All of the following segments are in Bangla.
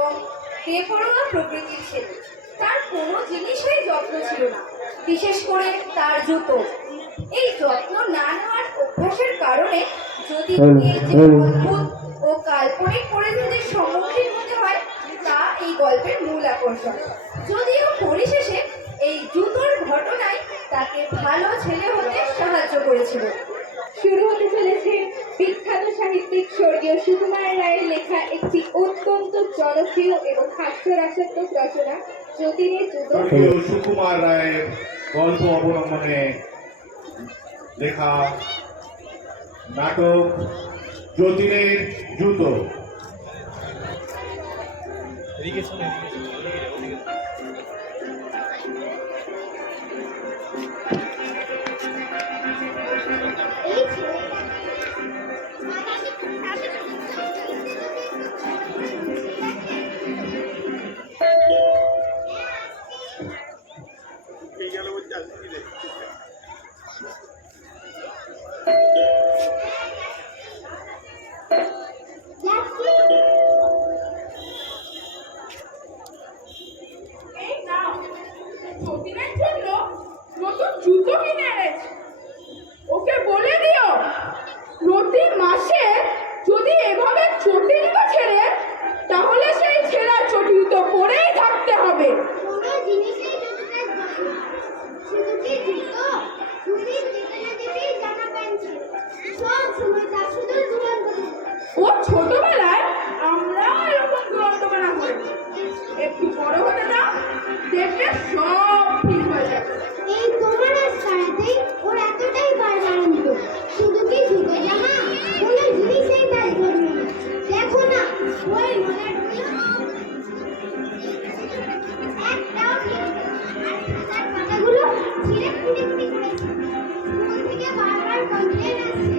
এবং বেপরোয়া প্রকৃতির ছেলে। তার কোনো জিনিসের যত্ন ছিল না, বিশেষ করে তার জুতো। এই যত্ন না নেওয়ার অভ্যাসের কারণে যদি এই যে অদ্ভুত ও কাল্পনিক পরিস্থিতির সম্মুখীন হতে হয়, তা এই গল্পের মূল আকর্ষণ। যদিও পরিশেষে এই জুতোর ঘটনাই তাকে ভালো ছেলে হতে সাহায্য করেছিল। শুরু হতে চলেছে বিখ্যাত সাহিত্যিক স্বর্গীয় সুকুমার রায়ের লেখা একটি অত্যন্ত জনপ্রিয় এবং হাস্যরসাত্মক রচনা যতীনের জুতো। সুকুমার রায়ের গল্প অবলম্বনে লেখা নাটক যতীনের জুতো। যতীনের জন্য নতুন জুতো কিনে এনেছে। ওকে বলে দিও প্রতি মাসে যদি এভাবে চটি জুতো ছেড়ে, তাহলে সেই ছেঁড়া চটি জুতো পরেই থাকতে হবে। কোনো জিনিসেই জুতোটার দাম না। শুধু কি জুতো, দুদিন যেতে না যেতেই জামা প্যান্ট ছিল। সব সময় তার শুধু দুরন্ত। ও ছোটবেলায় আমরা এরকম দুরন্তপনা করি। একটু বড় হতে দাও, দেখবে সব ঠিক হয়ে যাবে। এই তোমার রাস্তাতেই ওর এতটাই বাড়াবাড়ন্ত। শুধু কি জুতো জামা, কোনো জিনিসেই তার জন্য না। দেখো না, ওই মনের একটাও ঠিক নেই। আর খাতার পাতাগুলো ছিঁড়ে ফুটে ফুটে পড়েছে। স্কুল থেকে বারবার কমপ্লেন আসছে,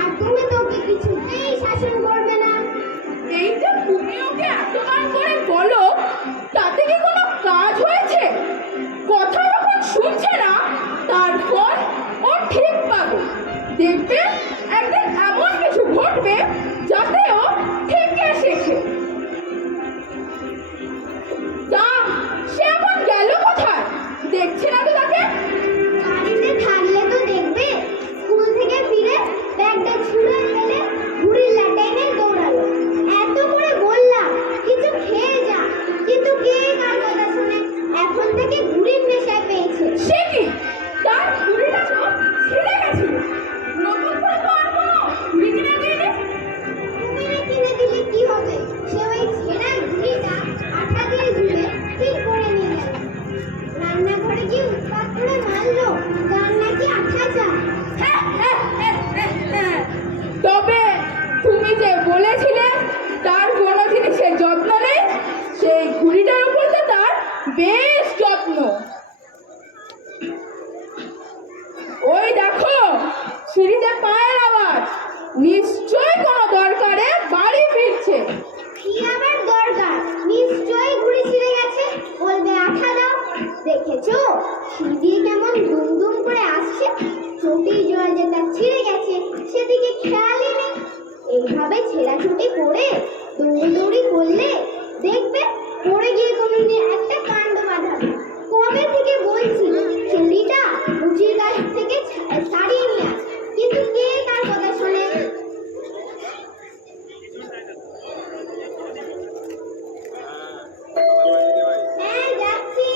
আর তুমি তো ওকে কিছুতেই শাসন করবে না। এইটা তুমি ওকে এতবার করে বলো, তাতে কি কোনো কাজ হয়েছে? কথা যখন শুনছে না, তারপর ও ঠিক পাবে। দেখবে একদিন এমন কিছু ঘটবে যাতে ও থেকে শেখে। তা সে এখন গেল কোথায়? দেখছে না তো তাকে। বাড়িতে থাকলে তো দেখবে স্কুল থেকে ফিরে ব্যাগটা ছুঁড়ে ফেলে ঘুড়ির লাটা এনে দৌড়ালো। এত করে বললাম কিছু খেয়ে যা, কিন্তু কে কার কথা শুনে? এখন থেকে ঘুড়ির নেশায় পেয়েছে। সে কি, তার ঘুড়িটা তো ছিঁড়ে গেছিল। নতুন করে তো আর কোনো ঘুড়ি কিনে দিইনি। তুমি না কিনে দিলে কি হবে? সে ওই ছেঁড়া ঘুড়িটা আঠা দিয়ে ঝুলে ঠিক করে নিয়ে গেল। রান্নাঘরে গিয়ে উৎপাত করে মারলো, তার নাকি আঠা চাই। তবে তুমি যে বলেছিলে তার কোনো জিনিসের যত্ন নেই, সেই ঘুড়িটার উপর তো তার বেশ যত্ন। ওই দেখো সিঁড়িতে পায়ের আওয়াজ, নিশ্চয়ই কোনো দরকারে বাড়ি ফিরছে। কি আবার দরকার? নিশ্চয়ই ঘুড়ি ছিঁড়ে গেছে, বলবে আঠা দাও। দেখেছো সিঁড়ি দিয়ে কেমন দুম দুম করে আসছে? চটি জল যে তার ছিঁড়ে গেছে সেদিকে খেয়ালই নেই। এইভাবে ছেঁড়া চটি পরে দৌড়ি করলে দেখবে পড়ে গিয়ে কোনোদিন একটা কাণ্ড বাঁধাবে। কবে থেকে বলছি চটিটা মুচির কাছ থেকে সারিয়ে নিয়ে আস, কিন্তু কে তার কথা শোনে? হ্যাঁ যাচ্ছি।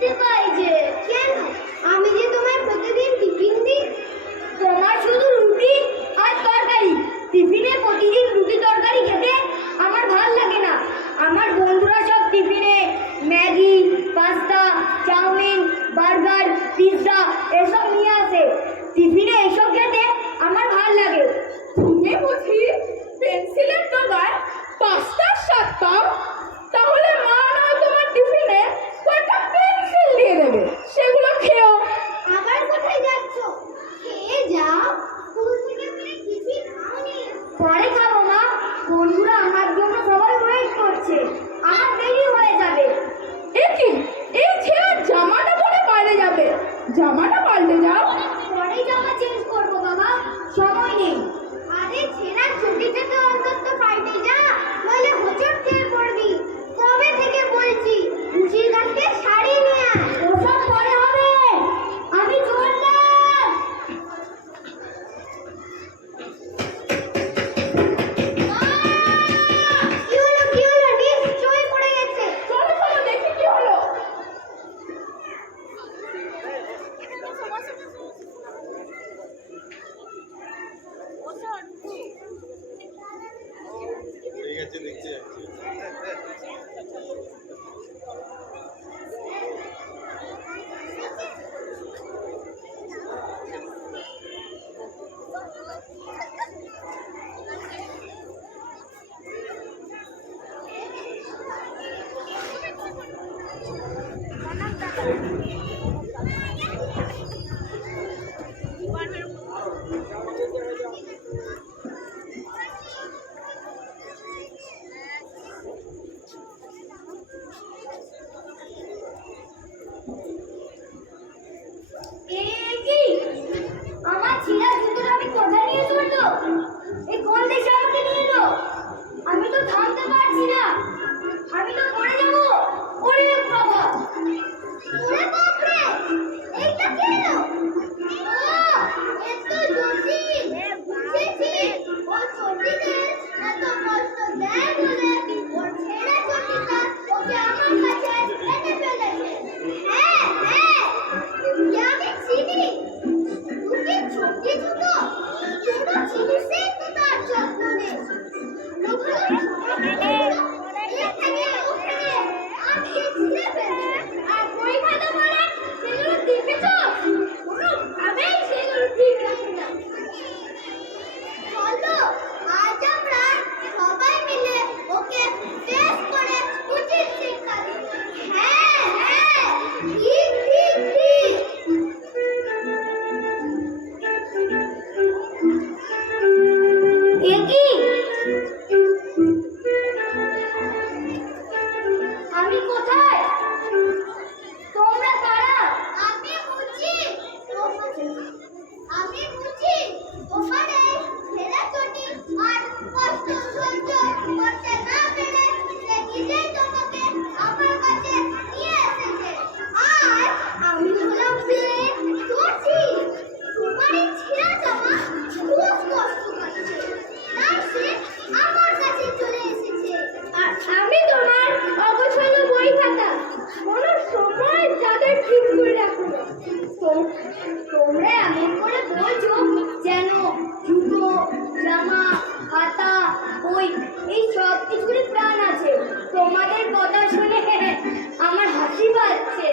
খিদে পাই যে। কেন? আমি যে তোমায় প্রতিদিন টিফিন দিই। তোমার শুধু রুটি আর তরকারি। টিফিনে প্রতিদিন রুটি তরকারি খেতে আমার ভাল লাগে না। আমার বন্ধুরা সব টিফিনে Maggi, pasta, chowmein, burger, pizza এসব নিয়ে আসে। টিফিনে এসব খেতে আমার ভাল লাগে। তুমি বুঝি পেন্সিলের ডগায় পাঁচটার স্বাদ পাও? তাহলে মা নয় তোমার টিফিনে কয়েকটা পেন্সিল দিয়ে দেবে, সেগুলো খেও। আবার কোথায় যাচ্ছ? খেয়ে যাও। স্কুল থেকে ফিরে টিফিন খাওনি? পরে খাবো মা। বন্ধুরা আমার জন্য সবাই ওয়েট করছে। আমার দেরি হয়ে যাবে। এ কি, এই ছেঁড়া জামাটা পরে বাইরে যাবে? জামাটা পাল্টে যাও। পরে জামা চেঞ্জ করবো বাবা, সময় নেই। আরে ছেঁড়া চটিটা তো অন্তত পাল্টে যা, নইলে হোঁচট খেয়ে পড়বি। কবে থেকে বলছি খুশির কাছে শাড়ি নিয়ে আয়। ওসব পরে হবে, আমি চললাম। কি হলো কি হলো? নিশ্চয়ই পড়ে গেছে। চলো চলো দেখি কি হলো। এ কি? আমার ছিঁড়া জুতোটা আমি কোথায় নিয়ে চললো? এই কোন দেশে আমাকে নিয়ে এলো? আমি তো থামতে পারছি না। আমি তো পড়ে যাবো। ওরে বাবা! ওরে বাপরে! এইটা কি এলো? ও, এ তো জটিল। বুঝেছি। ও চটিদের এত কষ্ট দেয় বলে ওর ছেঁড়া চটিটা ওকে আমার কাছে এনে ফেলেছে। হ্যাঁ হ্যাঁ, আমি চিনি। তুমি ছোটি ছোট ছোট জিনিসেই তো তার যত্ন নেই। এখানে ওখানে আমি ছিঁড়ে ফেলছি। আর বই খাতা মানে সেগুলো দেখেছ? কোনোভাবেই সেগুলো ঠিক রাখে না। চলো আজ আমরা সবাই মিলে ওকে বেশ করে উচিত শিক্ষা দিই। হ্যাঁ হ্যাঁ, ঠিক ঠিক ঠিক। এ কি? আমি কোথায়? তোমরা কারা? আমি বুঝি ওখানে ছেঁড়া চটি আর কষ্ট সহ্য করতে না পেরে সে নিজেই তোমাকে আমার কাছে নিয়ে এসেছে। আর আমি হলাম চটি। তোমার এই ছেঁড়া জামা খুব কষ্ট পাচ্ছে, তাই সে আমার কাছে চলে এসেছে। আর আমি তোমার অগোছালো বই খাতা কোনো সময় যাদের ঠিক করে রাখো না। তোমরা এমন করে বলছো যেন জুতো, জামা, খাতা, বই এই সব কিছুরই প্রাণ আছে। তোমাদের কথা শুনে আমার হাসি পাচ্ছে।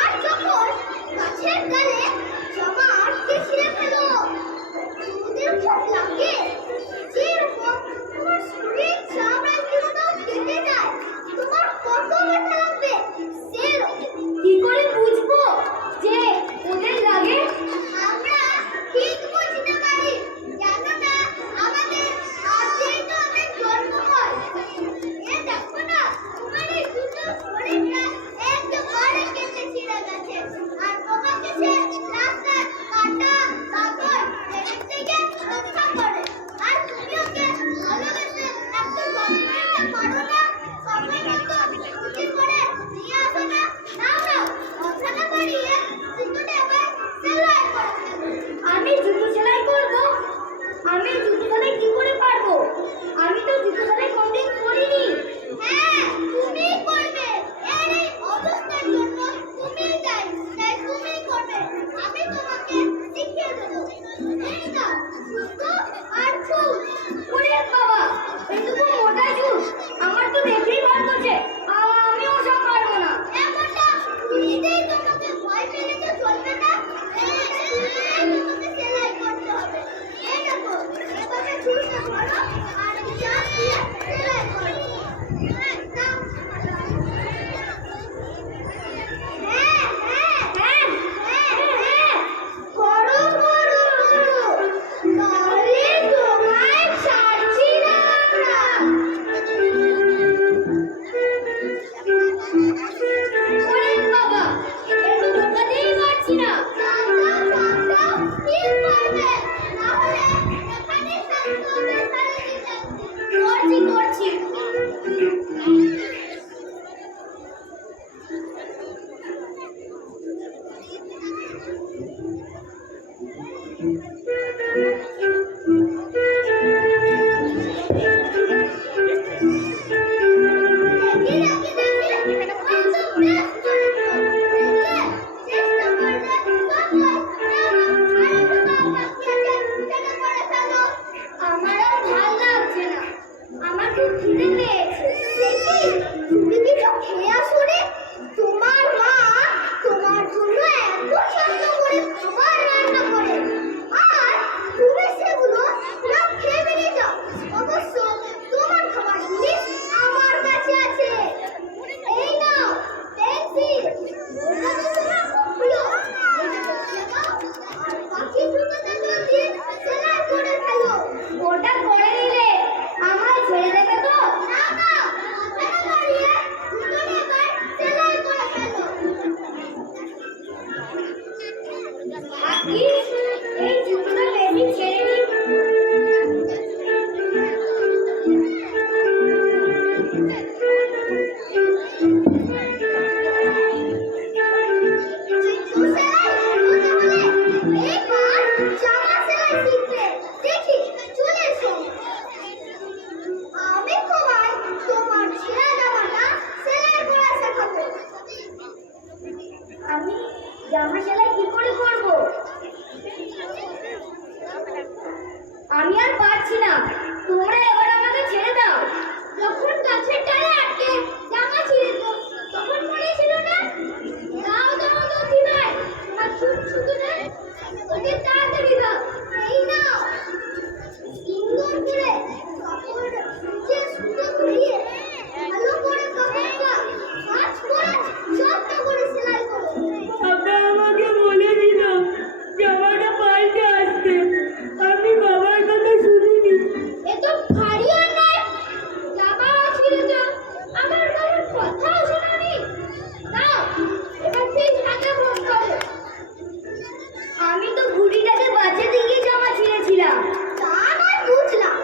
আর যখন গাছের ডালে জমা আটকে ছিঁড়ে ফেলো, ধরো আর চাপ দিয়ে সেলাই করো। হ্যাঁ হ্যাঁ হ্যাঁ হ্যাঁ হ্যাঁ করো করো করো, তাহলে তোমায় ছাড়ছি না আমরা। ওরে বাবা, একটু ঢোকাতেই পারছি না। চাপ দাও চাপ দাও, ঠিক করবে, নাহলে এখানে থাকতে হবে সারাদিন। করছি করছি। আমার আর ভাল লাগছে না, আমার খুব খিদে পেয়েছে। দেখি তুমি কিছু খেয়ে আসো রে। তোমার মা তোমার জন্য এত যত্ন করে খাবার রান্না করে, আর তুমি সেগুলো না খেয়ে বেরিয়ে যাও। অবশ্য তোমার খাবার জিনিস আমার কাছে আছে। এই নাও পেন্সিল, ওটা তো তোমার খুব প্রিয়। এটা করতে দাও, আর বাকি দুটোতে জলদি সেলাই করে ফেলো। ওটা করে নিলে আমায় ছেড়ে দেবে তো? না না, মাথা না নাড়িয়ে দুটোতে এবার সেলাই করে ফেলো। বাকি এই জুতোটা বেশি ছেড়ে নি। আমি জামা সেলাই কি করে করব? আমি আর পারছি না, তোমরা এবার আমাকে ছেড়ে দাও। যখন গাছের ডালে আটকে জামা ছিঁড়েছ তখন মনে ছিল না? দাও দাও দাও দিনাই, আর শুধু না ওকে তাড়াতাড়ি দাও। এই নাও, সুন্দর করে কাপড় নিচে সুতো ঘুরিয়ে ভালো করে কাপড়টা কাজ করে যত্ন করে সেলাই করো। আপনারা আমাকে বলে দিল জামাটা পাল্টে আসতে, আমি বাবার কথা শুনিনি। এ তো ভারী অন্যায়, জামাও ছিঁড়েছ, আমার বাবার কথাও শোনোনি। নাও, এবার ঠিক হাতে ভোগ করো। আমি তো ঘুড়িটাকে বাঁচাতে গিয়ে জামা ছিঁড়েছিলাম। তা নয় বুঝলাম,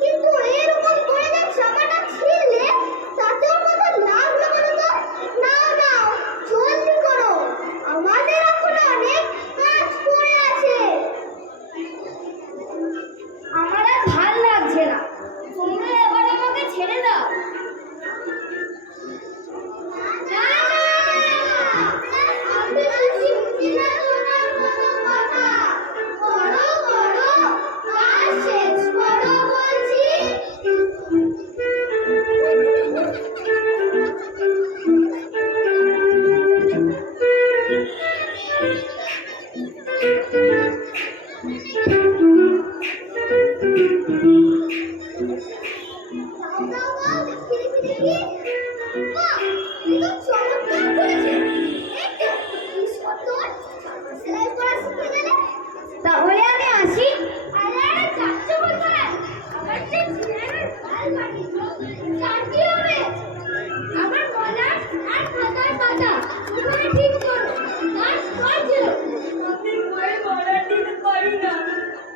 কিন্তু এরকম করে যে জামাটা ছিঁড়লে তাতেও কত লাভ হলো তো। নাও নাও, জলদি করো, আমাদের এখন অনেক কাজ পড়ে আছে। আমার আর ভাল লাগছে না, তোমরা এবার আমাকে ছেড়ে দাও। না না না, আমি শুনছি না তোমার কোনো কথা। করো করো, কাজ শেষ করো বলছি। দাও দাও দাও, দেখি দেখি দেখি। বাহ, এ তো চমৎকার করেছে। এই তো, কি সুন্দর জামা সেলাই করা শিখে গেলে। তাহলে আমি আসি। আরে আরে, যাচ্ছ কোথায়? আমার যে ছেলের গাল মাটিছ, তার কি হবে? আমার গলার আর খাতার পাতা এবারে ঠিক করো। কাজ করছো? আমি বই অর্ডার দিতে পারি না,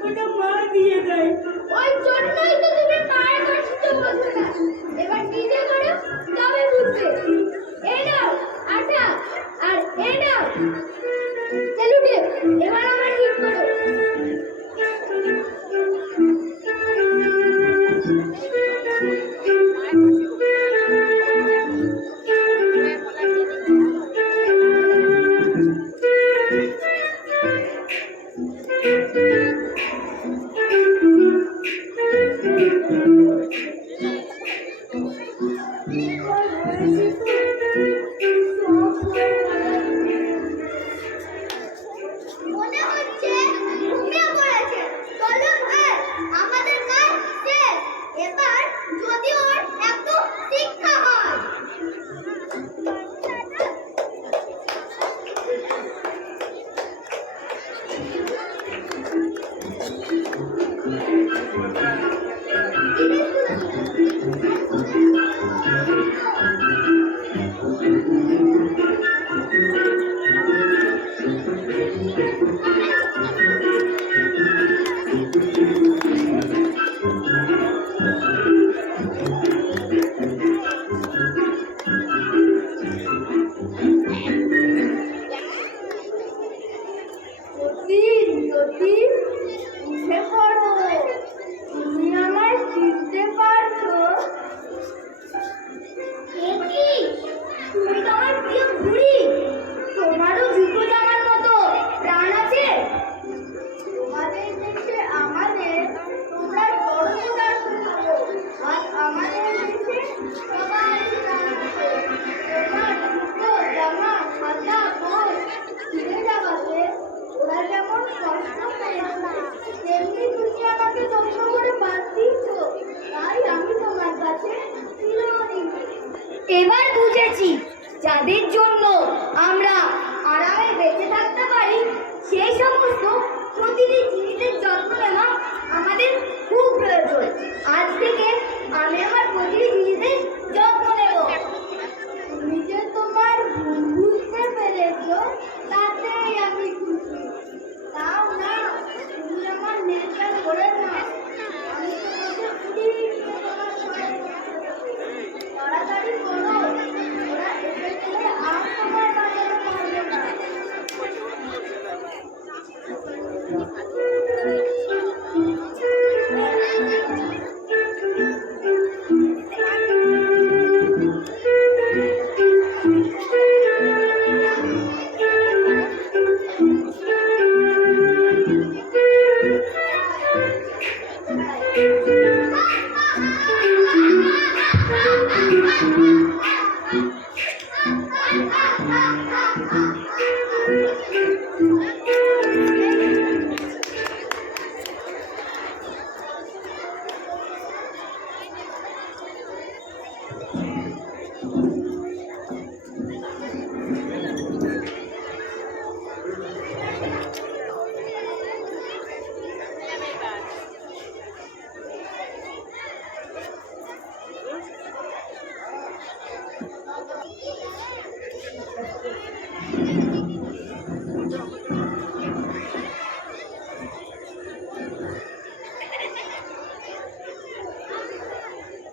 ওটা মা দিয়ে দেয়। ওই জন্যই তো তুমি মায়ের কষ্ট বোঝো না। এবার নিজে করো, তবে বুঝবে। এই নাও আটা, আর এই নাও সেলু টেপ। এবার আমরা ঠিক করো। মনে হচ্ছে ঘুমিয়ে পড়েছে। চলো ভাই, আমাদের কাজ যতীন, যতীন, উঠে পড়ো। তুমি আমায় চিনতে পারছো? এ কি? তুমি তো আমার প্রিয় বুড়ি। তোমারও জুতো জামার মতো প্রাণ আছে। তোমাদের দেশে আমাদের তোমরা বড় পদার্থ খাবো, আর আমাদের দেশে সবার প্রাণ আছে। তোমার জুতো জামা খাতা বই ছিঁড়ে যাওয়াতে ওরা যেমন কষ্ট পেয়েছে, তেমনি তুমি আমাকে যত্ন করে বাঁচিয়েছ। তাই আমি তোমার কাছে চিরঋণী। এবার বুঝেছি, যাদের জন্য আমরা আরামে বেঁচে থাকতে পারি সেই সমস্ত প্রতিটি জিনিসের যত্ন নেওয়া আমাদের খুব প্রয়োজন। আজ থেকে আমি আমার প্রতিটি জিনিসের যত্ন নেব। তুমি যে তোমার ভুল বুঝতে পেরেছ তাতেই আমি খুশি। তাও না, তুমি আমার নেশা করে না। আমি তোমাকে উড়িয়ে তোমার ঘরে তাড়াতাড়ি করো, ওরা এসে গেলে আর তোমার বাঁচাতে পারবে না।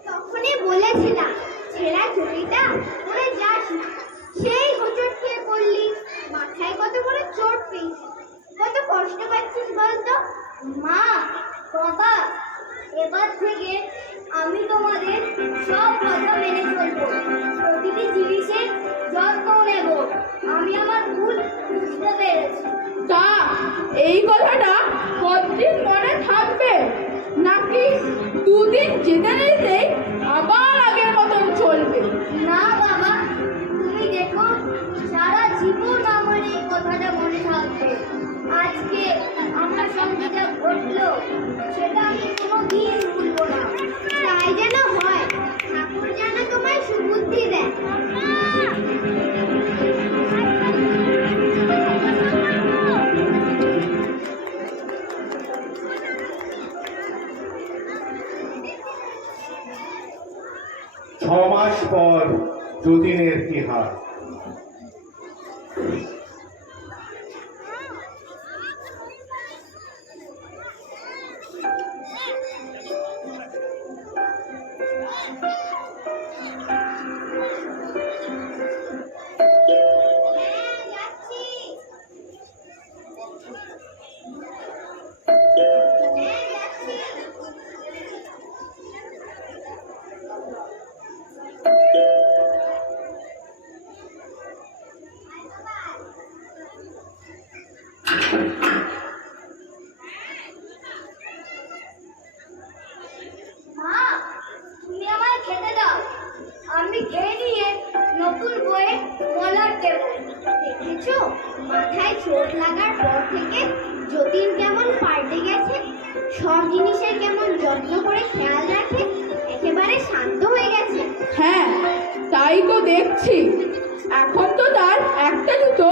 তখনই বলেছিলাম ছেঁড়া চুড়িটা পরে যাস না। সেই হোঁচট খেয়ে পড়লি, মাথায় কত বড় চোট পেয়েছিস। কত কষ্ট পাচ্ছিস বলতো? মা, বাবা, এবার থেকে আমি তোমাদের সব কথা মেনে চলবো। প্রতিটি জিনিসের যত্ন নেব। আমি আমার ভুল বুঝতে পেরেছি। তা এই কথাটা কতদিন মনে থাকবে, নাকি দুদিন যেতে যেতেই আবার আগের মতন চলবে? না বাবা, তুমি দেখো, সারা জীবন আমার এই কথাটা মনে থাকবে। আজকে আমার সঙ্গে যা ঘটলো সেটা আমি কোনোদিন ভুলবো না। তাই যেন হয়, ঠাকুর যেন তোমায় সুবুদ্ধি দেয়। 6 মাস পর যতীনের ইতিহাস। মা, তুমি আমায় খেতে দাও। আমি খেয়ে নিয়ে নতুন বইয়ে মলাট দেব। দেখেছো, মাথায় চোট লাগার পর থেকে যতীন কেমন পাল্টে গেছে। সব জিনিসের কেমন যত্ন করে খেয়াল রাখে, একেবারে শান্ত হয়ে গেছে। হ্যাঁ, তাই তো দেখছি। এখন তো তার একটা দুটো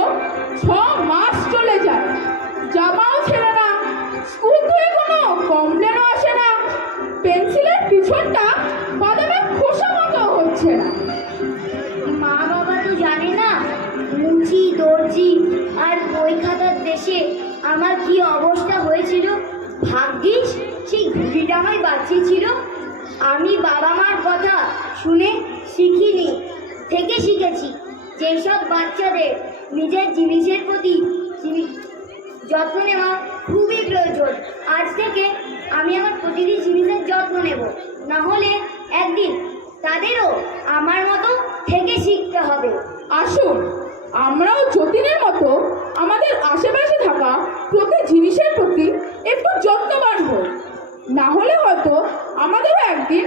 6 মাস চলে যায়, জামাও ছেড়ে না, স্কুল থেকে কোনো কমপ্লেনও আসে না। আমার কি অবস্থা হয়েছিল। ভাগ্যিস সেই ঘুড়িটা আমায় বাঁচিয়েছিল। আমি বাবা মার কথা শুনে শিখিনি, থেকে শিখেছি যেসব বাচ্চাদের নিজের জিনিসের প্রতি যত্ন নেওয়া খুবই প্রয়োজন। আজ থেকে আমি আমার প্রতিটি জিনিসের যত্ন নেব, না হলে একদিন তাদেরও আমার মতো থেকে শিখতে হবে। আসুন আমরাও যতীনের মতো আমাদের আশেপাশে থাকা প্রতি জিনিসের প্রতি একটু যত্নবান হই, না হলে হয়তো আমাদেরও একদিন